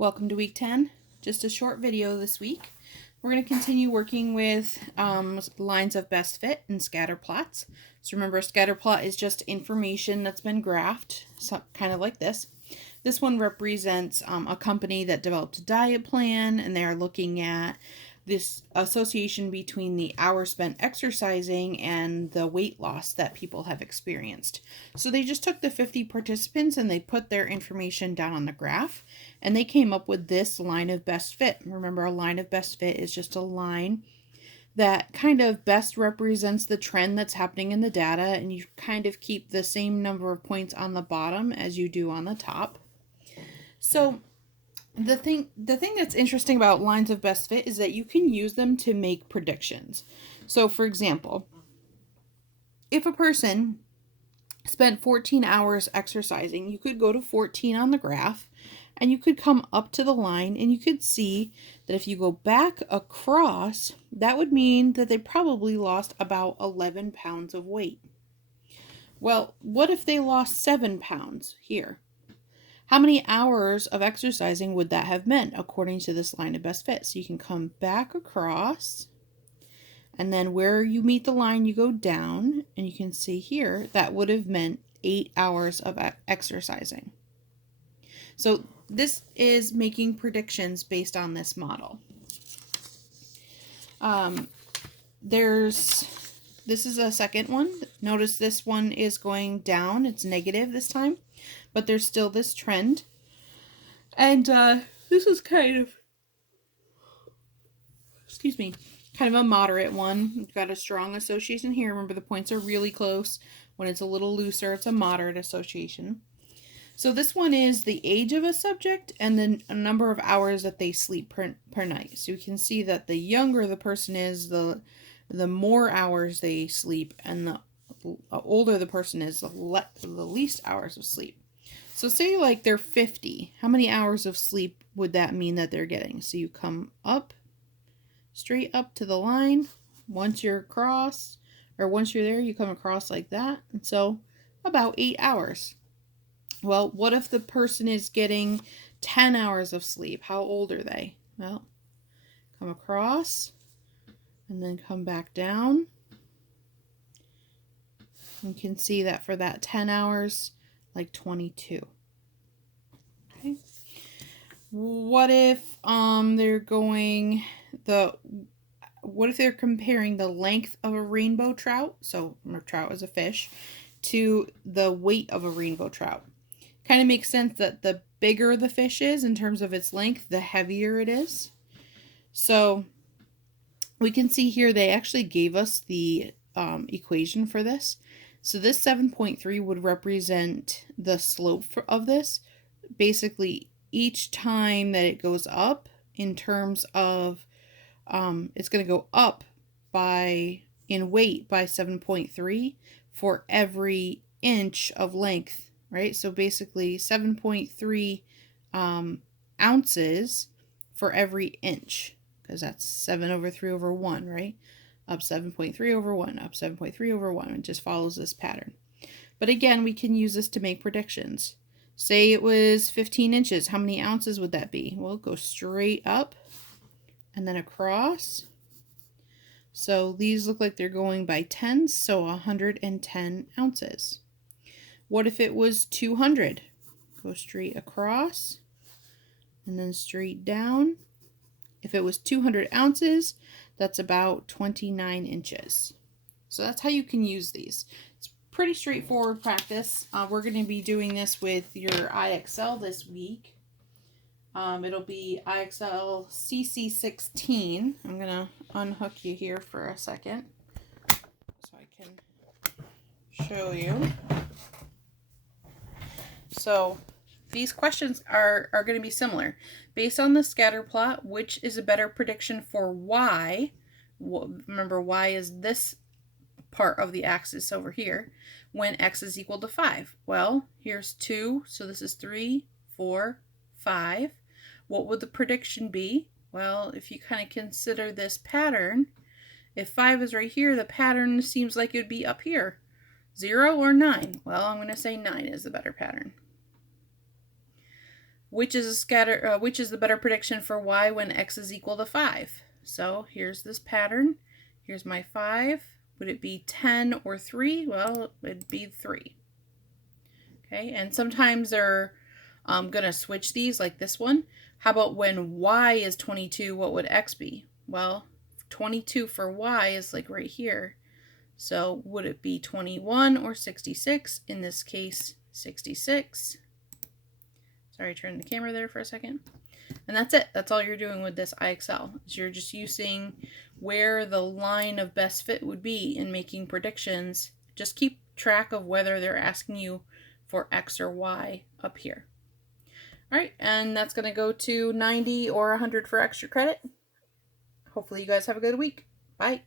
Welcome to week 10. Just a short video this week. We're going to continue working with lines of best fit and scatter plots. So remember, a scatter plot is just information that's been graphed, so, kind of like this. This one represents a company that developed a diet plan, and they're looking at this association between the hours spent exercising and the weight loss that people have experienced. So they just took the 50 participants and they put their information down on the graph, and they came up with this line of best fit. Remember, a line of best fit is just a line that kind of best represents the trend that's happening in the data, and you kind of keep the same number of points on the bottom as you do on the top. So the thing that's interesting about lines of best fit is that you can use them to make predictions. So for example, if a person spent 14 hours exercising, you could go to 14 on the graph and you could come up to the line and you could see that if you go back across, that would mean that they probably lost about 11 pounds of weight. Well, what if they lost 7 pounds here? How many hours of exercising would that have meant according to this line of best fit? So you can come back across, and then where you meet the line, you go down, and you can see here that would have meant 8 hours of exercising. So this is making predictions based on this model. This is a second one. Notice this one is going down. It's negative this time, but there's still this trend. And this is kind of a moderate one. We've got a strong association here. Remember, the points are really close. When it's a little looser, it's a moderate association. So this one is the age of a subject and then a number of hours that they sleep per night. So you can see that the younger the person is, the more hours they sleep, and the older the person is, the least hours of sleep. So say like they're 50. How many hours of sleep would that mean that they're getting? So you come up, straight up to the line. Once you're across, or once you're there, you come across like that. And so about 8 hours. Well, what if the person is getting 10 hours of sleep? How old are they? Well, come across and then come back down. You can see that for that 10 hours, like 22. Okay. What if what if they're comparing the length of a rainbow trout, so a trout is a fish, to the weight of a rainbow trout? Kind of makes sense that the bigger the fish is in terms of its length, the heavier it is. So we can see here they actually gave us the equation for this. So this 7.3 would represent the slope of this. Basically, each time that it goes up in terms of, it's going to go up in weight by 7.3 for every inch of length. Right, so basically 7.3 ounces for every inch, because that's 7 over 3 over 1, right? Up 7.3 over 1, up 7.3 over 1. It just follows this pattern. But again, we can use this to make predictions. Say it was 15 inches. How many ounces would that be? Well, go straight up and then across. So these look like they're going by tens, so 110 ounces. What if it was 200? Go straight across and then straight down. If it was 200 ounces, that's about 29 inches. So that's how you can use these. It's pretty straightforward practice. We're going to be doing this with your IXL this week. It'll be IXL CC16. I'm going to unhook you here for a second so I can show you. So these questions are going to be similar. Based on the scatter plot, which is a better prediction for y? Remember, y is this part of the axis over here when x is equal to 5. Well, here's 2, so this is 3, 4, 5. What would the prediction be? Well, if you kind of consider this pattern, if 5 is right here, the pattern seems like it would be up here. 0 or 9? Well, I'm going to say 9 is the better pattern. which is the better prediction for y when x is equal to 5. So here's this pattern. Here's my 5. Would it be 10 or 3? Well, it'd be 3. Okay, and sometimes they're going to switch these, like this one. How about when y is 22, what would x be? Well, 22 for y is like right here. So would it be 21 or 66? In this case, 66. Sorry, turn the camera there for a second. And that's it. That's all you're doing with this IXL. Is you're just using where the line of best fit would be in making predictions. Just keep track of whether they're asking you for X or Y up here. All right, and that's going to go to 90 or 100 for extra credit. Hopefully you guys have a good week. Bye.